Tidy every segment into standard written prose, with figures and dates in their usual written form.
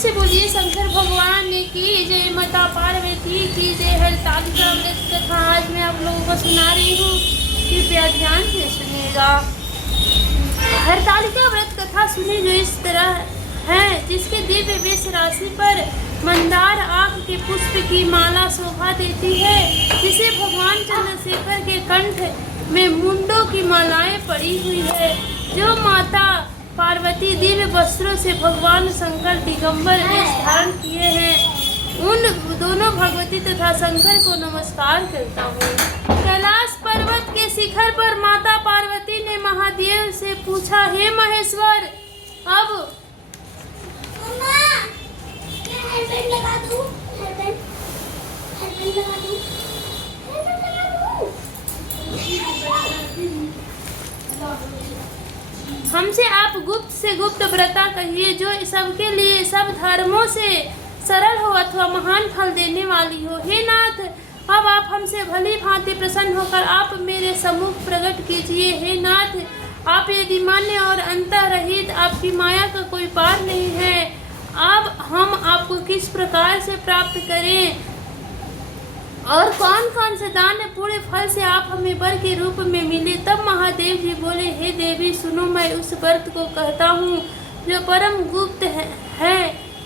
से बोलिए शंकर भगवान की जय, माता पार्वती की जय। हरतालिका व्रत कथा आज मैं आप लोगों को सुना रही हूँ, कृपया ध्यान से सुनिएगा। हरतालिका व्रत कथा सुनी जो इस तरह है, जिसके दिव्य वृष राशि पर मंदार आँख के पुष्प की माला शोभा देती है, जिसे भगवान चंद्रशेखर के कंठ में मुंडों की मालाएं पड़ी हुई है। जो माता पार्वती दिव्य वस्त्रों से भगवान शंकर दिगंबर वेश धारण किए हैं, उन दोनों भगवती तथा शंकर को नमस्कार करता हूँ। कैलाश पर्वत के शिखर पर माता पार्वती ने महादेव से पूछा, हे महेश्वर, अब हमसे आप गुप्त से गुप्त व्रता कहिए, जो सबके लिए सब धर्मों से सरल हो अथवा महान फल देने वाली हो। हे नाथ, अब आप हमसे भली भांति प्रसन्न होकर आप मेरे सम्मुख प्रकट कीजिए। हे नाथ, आप यदि मान्य और अंतरहित, आपकी माया का कोई पार नहीं है। अब हम आपको किस प्रकार से प्राप्त करें और कौन कौन से दान पूरे फल से आप हमें वर के रूप में मिले। तब महादेव जी बोले, हे देवी सुनो, मैं उस व्रत को कहता हूँ जो परम गुप्त है,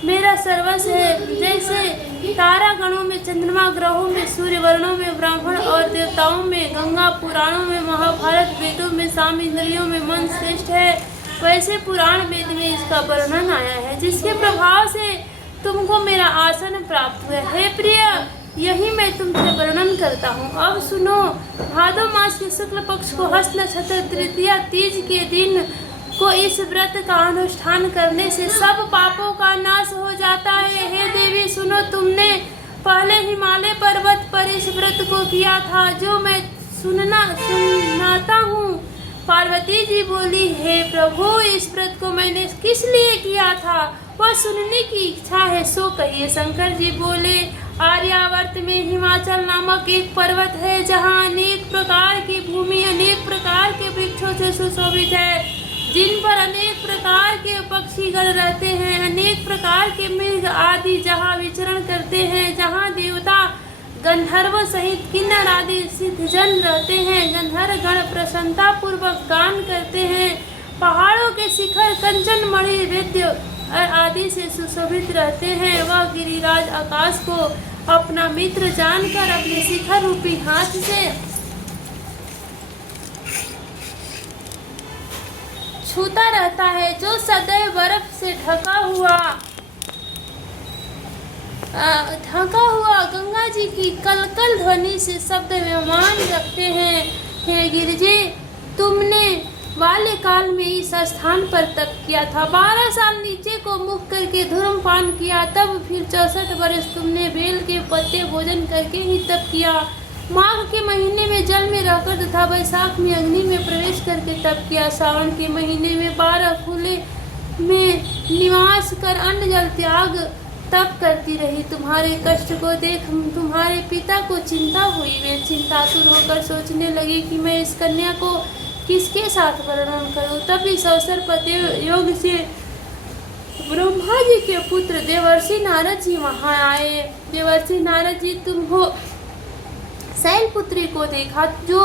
मेरा सर्वस्व है। जैसे तारा गणों में, चंद्रमा ग्रहों में, सूर्य वर्णों में, ब्राह्मण और देवताओं में, गंगा पुराणों में, महाभारत वेदों में, साम इंद्रियों में मन श्रेष्ठ है, वैसे पुराण वेद में इसका वर्णन आया है, जिसके प्रभाव से तुमको मेरा आसन प्राप्त हुआ। हे प्रिय, यही मैं तुमसे वर्णन करता हूँ। अब सुनो, भादो मास के शुक्ल पक्ष को हस्त नक्षत्र तृतीया तीज के दिन को इस व्रत का अनुष्ठान करने से सब पापों का नाश हो जाता है। हे देवी सुनो, तुमने पहले हिमालय पर्वत पर इस व्रत को किया था, जो मैं सुनाता हूँ। पार्वती जी बोली, हे प्रभु, इस व्रत को मैंने किस लिए किया था, वह सुनने की इच्छा है, सो कहिए। शंकर जी बोले, आर्यावर्त में हिमाचल नामक एक पर्वत है, जहाँ अनेक प्रकार की भूमि अनेक प्रकार के वृक्षों से सुशोभित है, जिन पर अनेक प्रकार के पक्षीगण रहते हैं, अनेक प्रकार के मृग आदि जहाँ विचरण करते हैं, जहाँ देवता गंधर्व सहित किन्नर आदि सिद्धजन रहते हैं। गंधर्व गण प्रसन्नता पूर्वक गान करते हैं। पहाड़ों के शिखर कंचन मणि विद्य आदि से सुशोभित रहते हैं। वह गिरिराज आकाश को अपना मित्र जानकर अपने शिखर रूपी हाथ से छूता रहता है, जो सदैव बर्फ से ढका हुआ गंगा जी की कलकल ध्वनि से शब्द में मान रखते हैं। हे गिरिजे, तुमने बाल्यकाल में इस स्थान पर तप किया था, 12 साल नीचे को मुख करके धूम्रपान किया, तब फिर 64 वर्ष तुमने बेल के पत्ते भोजन करके ही तप किया। माघ के महीने में जल में रहकर तथा वैशाख में अग्नि में प्रवेश करके तप किया। सावन के महीने में 12 खुले में निवास कर अन्न जल त्याग तप करती रही। तुम्हारे कष्ट को देख तुम्हारे पिता को चिंता हुई। वे चिंतातुर होकर सोचने लगे कि मैं इस कन्या को किसके साथ वर्णन करूं। तब इस अवसर पर देव योग से ब्रह्मा जी के पुत्र देवर्षि नारद जी वहां आए। देवर्षि नारद जी, तुम हो शैलपुत्री को देखा, जो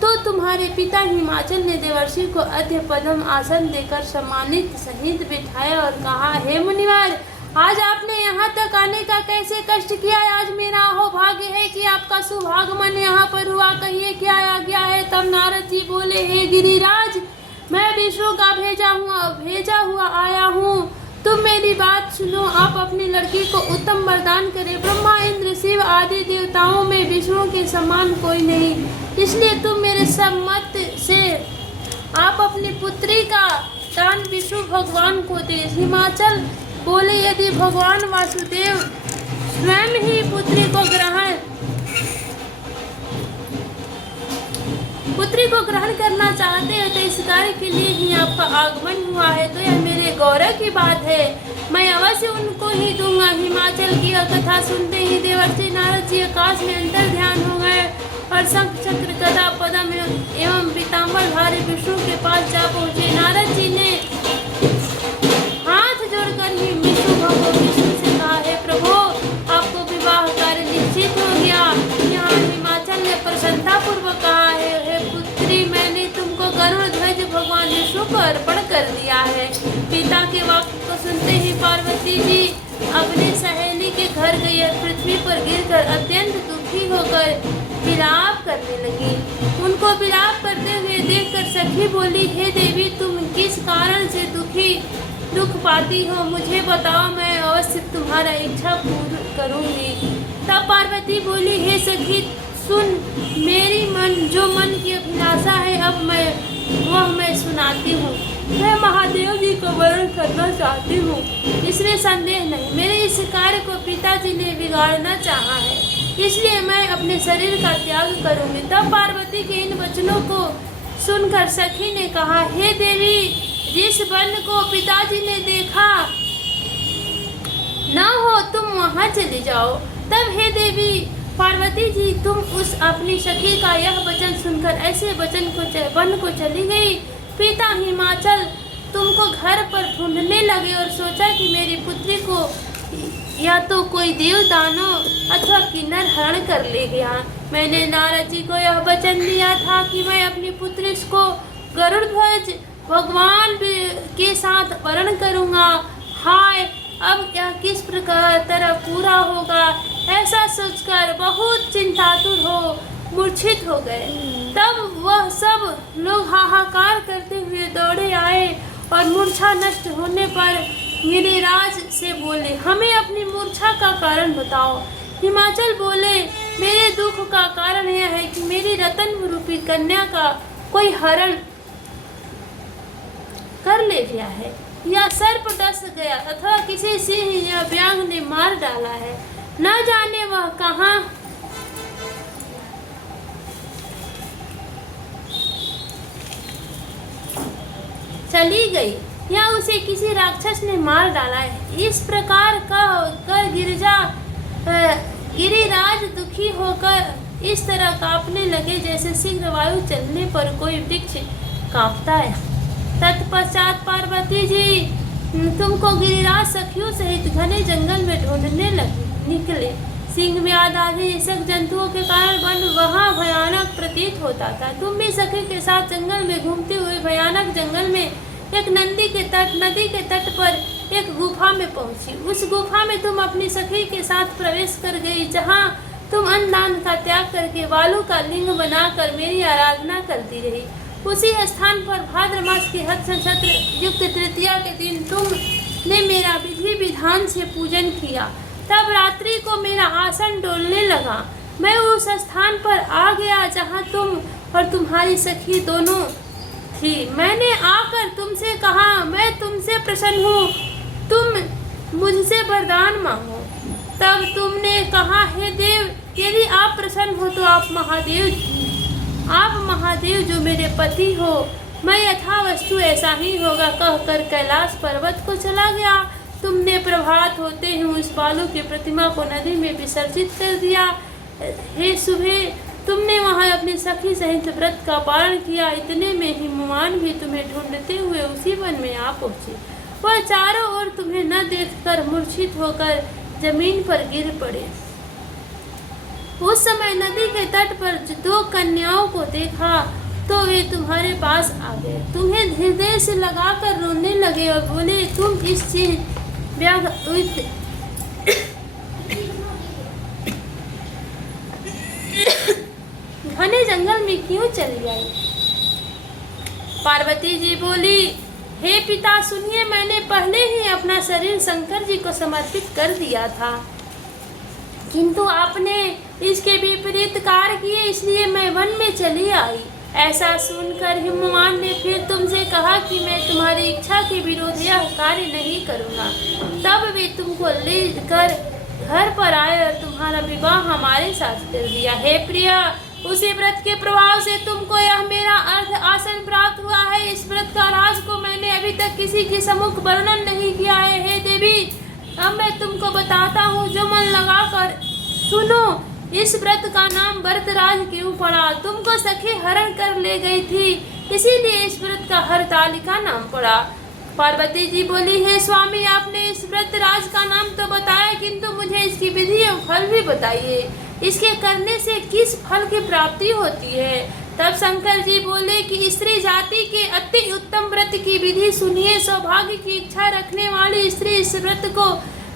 तो तुम्हारे पिता हिमाचल ने देवर्षि को अद्य पद्म आसन देकर सम्मानित सहित बिठाया और कहा, हे मुनिवर, आज आपने यहाँ तक आने का कैसे कष्ट किया। आज मेरा अहोभाग्य है कि आपका सुभागमन यहाँ पर हुआ, कहिए क्या आज्ञा है। तब नारद जी बोले, हे गिरिराज, मैं विष्णु का भेजा हुआ आया हूँ, तुम मेरी बात सुनो। आप अपनी लड़की को उत्तम वरदान करें। ब्रह्मा इंद्र शिव आदि देवताओं में विष्णु के समान कोई नहीं, इसलिए तुम मेरे सम्मत से आप अपनी पुत्री का दान विष्णु भगवान को दे। हिमाचल बोले, यदि भगवान वासुदेव स्वयं ही पुत्री को ग्रहण करना चाहते हैं, तो इस कार्य के लिए ही आपका आगमन हुआ है, तो यह मेरे गौरव की बात है। मैं अवश्य उनको ही दूंगा। हिमाचल की कथा सुनते ही देवर्षि नारद जी आकाश में अंतर ध्यान हो गए और शंख चक्र गदा पद्म एवं पीताम्बर धारी विष्णु के पास जा पहुँचे। नारद जी ने हाथ जोड़कर ही विष्णु भगवान देखकर अत्यंत दुखी होकर विलाप करने लगी। उनको विलाप करते हुए देखकर सखी बोली, हे देवी, तुम किस कारण से दुख पाती हो, मुझे बताओ, मैं अवश्य तुम्हारा इच्छा पूर्ण करूंगी। तब पार्वती बोली, हे सखी सुन, मेरी मन की अभिलाषा है, अब मैं सुनाती हूँ। मैं महादेव जी को वरण करना चाहती हूँ, इसमें संदेह नहीं। मेरे इस कार्य को पिताजी ने बिगाड़ना चाहा है, इसलिए मैं अपने शरीर का त्याग करूंगी। तब पार्वती के इन वचनों को सुनकर सखी ने कहा, हे देवी, जिस वन को पिताजी ने देखा न हो, तुम वहाँ चली जाओ। तब हे देवी पार्वती जी, तुम उस अपनी सखी का यह वचन सुनकर ऐसे वन को चली गई। पिता हिमाचल तुमको घर पर ढूंढने लगे और सोचा कि मेरी पुत्री को या तो कोई देव दानव अथवा किन्नर हरण कर ले गया। मैंने नारद जी को यह वचन दिया था कि मैं अपनी पुत्री को गरुड़ ध्वज भगवान के साथ वरण करूँगा। हाय, अब यह किस प्रकार तरह पूरा होगा, ऐसा सोचकर बहुत चिंतातुर हो मूर्छित हो गए। तब वह सब लोग हाहाकार करते हुए दौड़े आए और मूर्छा नष्ट होने पर गिरिराज से बोले, हमें अपनी मूर्छा का कारण बताओ। हिमाचल बोले, मेरे दुख का कारण यह है कि मेरी रतन रूपी कन्या का कोई हरण कर ले गया है, या सर्प डस गया अथवा किसी सिंह या व्यांग ने मार डाला है। न जाने वह कहाँ चली गई या उसे किसी राक्षस ने मार डाला है। इस प्रकार कर गिरिराज दुखी होकर इस तरह कांपने लगे जैसे शीघ्र वायु चलने पर कोई वृक्ष कांपता है। तत्पश्चात पार्वती जी तुमको गिरिराज सखियों सहित घने जंगल में ढूंढने निकले। सिंह व्याध आदि हिंसक जंतुओं के कारण वन वहाँ भयानक प्रतीत होता था। तुम भी सखी के साथ जंगल में घूमते हुए भयानक जंगल में एक नदी के तट पर एक गुफा में पहुंची। उस गुफा में तुम अपनी सखी के साथ प्रवेश कर गई, जहाँ तुम अन्नदान का त्याग करके बालू का लिंग बनाकर मेरी आराधना करती रही। उसी स्थान पर भाद्र मास के हस्त नक्षत्र युक्त तृतीया के दिन तुमने मेरा विधि विधान से पूजन किया। तब रात्रि को मेरा आसन डोलने लगा। मैं उस स्थान पर आ गया जहाँ तुम और तुम्हारी सखी दोनों थी। मैंने आकर तुमसे कहा, मैं तुमसे प्रसन्न हूँ, तुम मुझसे वरदान मांगो। तब तुमने कहा, हे देव, यदि आप प्रसन्न हो तो आप महादेव जो मेरे पति हो, मैं यथा वस्तु ऐसा ही होगा कहकर कैलाश पर्वत को चला गया। तुमने प्रभात होते ही उस बालू की प्रतिमा को नदी में विसर्जित कर दिया। हे सुबह तुमने वहां अपनी सखी सहित व्रत का पालन किया। इतने में हिमवान भी तुम्हें ढूंढते हुए उसी वन में आ पहुंचे। वह चारों ओर तुम्हें न देखकर मूर्छित होकर जमीन पर गिर पड़े। उस समय नदी के तट पर 2 कन्याओं को देखा तो वे तुम्हारे पास आ गए, तुम्हें हृदय से लगाकर रोने लगे और बोले, तुम इस घने जंगल में क्यों चली आई? पार्वती जी बोली, हे पिता सुनिए, मैंने पहले ही अपना शरीर शंकर जी को समर्पित कर दिया था, किंतु आपने इसके विपरीत कार्य किए, इसलिए मैं वन में चली आई। ऐसा सुनकर हिमवान ने फिर तुमसे कहा कि मैं तुम्हारी इच्छा के विरोध यह कार्य नहीं करूँगा। तब वे तुमको लेकर घर पर आए और तुम्हारा विवाह हमारे साथ कर दिया। हे प्रिया, उसी व्रत के प्रभाव से तुमको यह मेरा अर्थ आसन प्राप्त हुआ है। इस व्रत का राज को मैंने अभी तक किसी के सम्मुख वर्णन नहीं किया है। हे देवी, अब मैं तुमको बताता हूँ, जो मन लगाकर सुनो। इस व्रत का नाम व्रतराज क्यों पड़ा? तुमको सखी हरण कर ले गई थी, इसीलिए इस व्रत का हरतालिका नाम पड़ा। पार्वती जी बोली, हे स्वामी, आपने इस व्रतराज का नाम तो बताया, किंतु मुझे इसकी विधि एवं फल भी बताइए। इसके करने से किस फल की प्राप्ति होती है? तब शंकर जी बोले कि स्त्री जाति के अति उत्तम व्रत की विधि सुनिए। सौभाग्य की इच्छा रखने वाली स्त्री इस व्रत को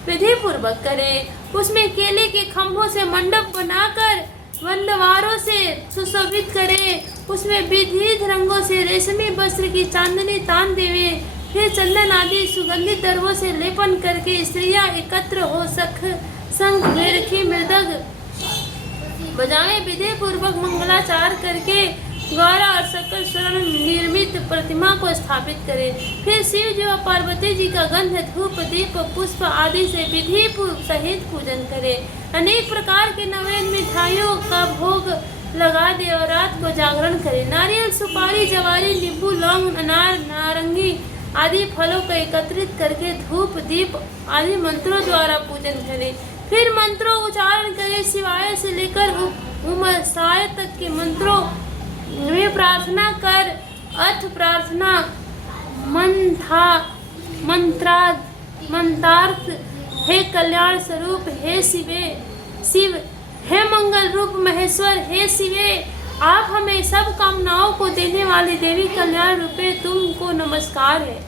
विधि पूर्वक करे उसमें केले के खंभों से मंडप बनाकर वंदवारों से सुशोभित करे, उसमें विविध रंगों से रेशमी वस्त्र की चांदनी तान देवे, फिर चंदन आदि सुगंधित द्रव्यों से लेपन करके स्त्रियां एकत्र हो शंख भेरखी मृदंग बजावे, विधि पूर्वक मंगलाचार करके गौरा और सकल स्वर्ण निर्मित प्रतिमा को स्थापित करे। फिर शिव जी और पार्वती जी का गंध धूप दीप पुष्प आदि से विधि सहित पूजन करे। अनेक प्रकार के नवेद मिठाइयों का भोग लगा दे और रात को जागरण करे। नारियल सुपारी जवारी नींबू लौंग अनार नारंगी आदि फलों को एकत्रित करके धूप दीप आदि मंत्रों द्वारा पूजन करे। फिर मंत्रों उच्चारण करे। शिवाय से लेकर उमसाय तक के मंत्रों में प्रार्थना कर। अर्थ प्रार्थना मंत्रार्थ हे कल्याण स्वरूप हे शिव हे मंगल रूप महेश्वर हे शिवे, आप हमें सब कामनाओं को देने वाली देवी कल्याण रूपे तुमको नमस्कार है।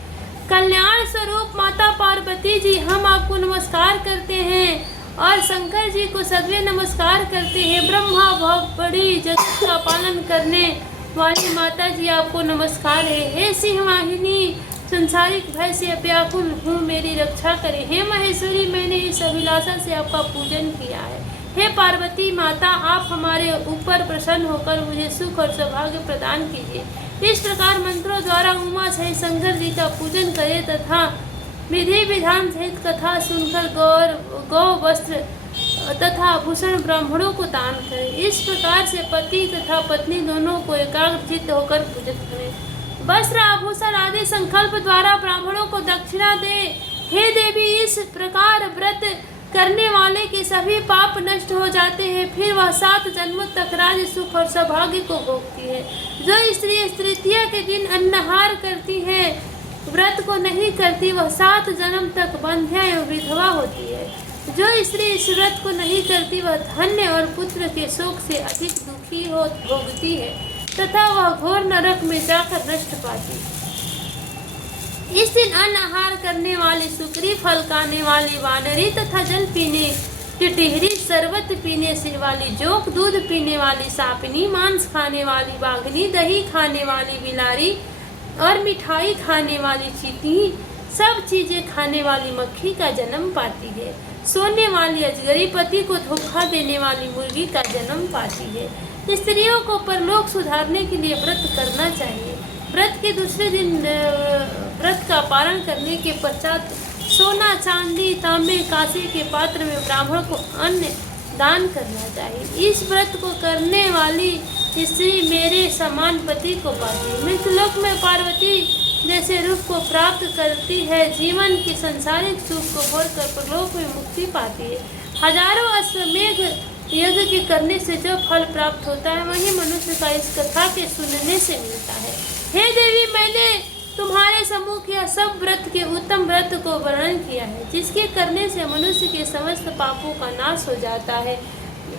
कल्याण स्वरूप माता पार्वती जी हम आपको नमस्कार करते हैं और शंकर जी को सदैव नमस्कार करते हैं। ब्रह्मा बहुत बड़ी जगत का पालन करने वाली माता जी आपको नमस्कार है। हे सिंहवाहिनी संसारिक भय से व्याकुल हूँ, मेरी रक्षा करे। हे महेश्वरी मैंने इस अभिलाषा से आपका पूजन किया है। हे पार्वती माता आप हमारे ऊपर प्रसन्न होकर मुझे सुख और सौभाग्य प्रदान कीजिए। इस प्रकार मंत्रों द्वारा उमा सहित शंकर जी का पूजन करें तथा विधि विधान सहित कथा सुनकर गौ वस्त्र तथा आभूषण ब्राह्मणों को दान करें। इस प्रकार से पति तथा पत्नी दोनों को एकाग्रचित्त होकर पूजित करें। वस्त्र आभूषण आदि संकल्प द्वारा ब्राह्मणों को दक्षिणा दे। हे देवी इस प्रकार व्रत करने वाले के सभी पाप नष्ट हो जाते हैं। फिर वह 7 जन्मों तक राज सुख और सौभाग्य को भोगती है। जो स्त्री तृतीया के दिन अन्नहार करती है व्रत को नहीं करती वह 7 जन्म तक बंध्या एवं विधवा होती है। जो स्त्री इस व्रत को नहीं करती वह धन्य और पुत्र के शोक से अधिक दुखी हो भोगती है तथा वह घोर नरक में जाकर नष्ट पाती है। इस दिन अन्न आहार करने वाली सुकरी फल खाने वाली वानरी तथा जल पीने टिटहरी शरबत पीने से वाली जोक दूध पीने वाली सापिनी मांस खाने वाली बाघनी दही खाने वाली बिलारी और मिठाई खाने वाली चींटी सब चीजें खाने वाली मक्खी का जन्म पाती है। सोने वाली अजगरी पति को धोखा देने वाली मुर्गी का जन्म पाती है। स्त्रियों को परलोक सुधारने के लिए व्रत करना चाहिए। व्रत के दूसरे दिन व्रत का पारण करने के पश्चात सोना चांदी तांबे कांसे के पात्र में ब्राह्मण को अन्न दान करना चाहिए। इस व्रत को करने वाली स्त्री मेरे समान पति को पाती है। मृत्युलोक में पार्वती जैसे रूप को प्राप्त करती है, जीवन की संसारिक सुख को छोड़कर परलोक में मुक्ति पाती है। हजारों अश्वमेध यज्ञ के करने से जो फल प्राप्त होता है वही मनुष्य का इस कथा के सुनने से मिलता है। हे देवी मैंने तुम्हारे सम्मुख यह सब व्रत के उत्तम व्रत को वर्णन किया है जिसके करने से मनुष्य के समस्त पापों का नाश हो जाता है।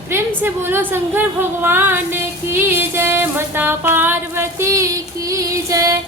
प्रेम से बोलो शंकर भगवान की जय, माता पार्वती की जय।